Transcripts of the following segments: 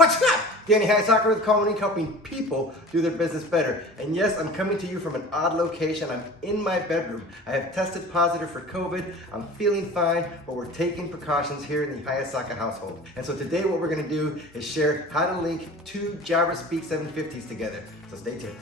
What's up? Danny Hayasaka with Unlinked, helping people do their business better. And yes, I'm coming to you from an odd location. I'm in my bedroom. I have tested positive for COVID. I'm feeling fine, but we're taking precautions here in the Hayasaka household. And so today what we're gonna do is share how to link two Jabra Speak 750s together. So stay tuned.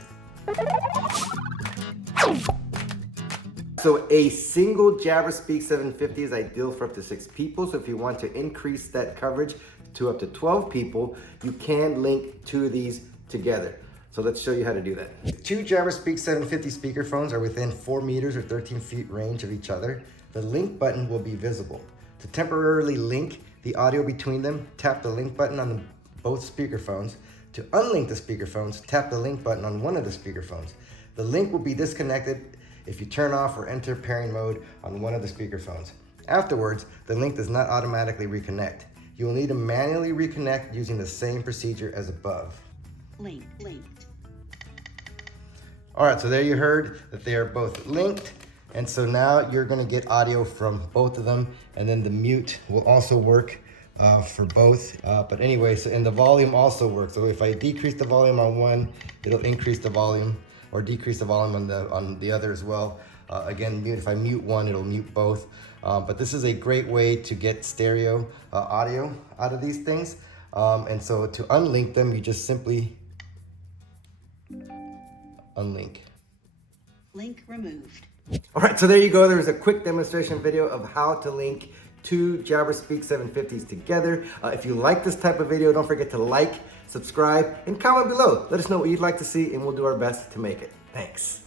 So a single Jabra Speak 750 is ideal for up to 6 people. So if you want to increase that coverage to up to 12 people, you can link two of these together. So let's show you how to do that. Two Jabra Speak 750 speakerphones are within 4 meters or 13 feet range of each other. The link button will be visible. To temporarily link the audio between them, tap the link button on both speakerphones. To unlink the speakerphones, tap the link button on one of the speakerphones. The link will be disconnected if you turn off or enter pairing mode on one of the speakerphones. Afterwards, the link does not automatically reconnect. You will need to manually reconnect using the same procedure as above. Linked. All right, so there you heard that they are both linked. And so now you're gonna get audio from both of them, and then the mute will also work for both. But anyway, so and the volume also works. So if I decrease the volume on one, it'll increase the volume, or decrease the volume on the other as well. Again, mute, if I mute one, it'll mute both. But this is a great way to get stereo audio out of these things. And so to unlink them, you just simply unlink. Link removed. All right, so there you go. There's a quick demonstration video of how to link two Jabra Speak 750s together. If you like this type of video, don't forget to like, subscribe, and comment below. Let us know what you'd like to see, and we'll do our best to make it. Thanks.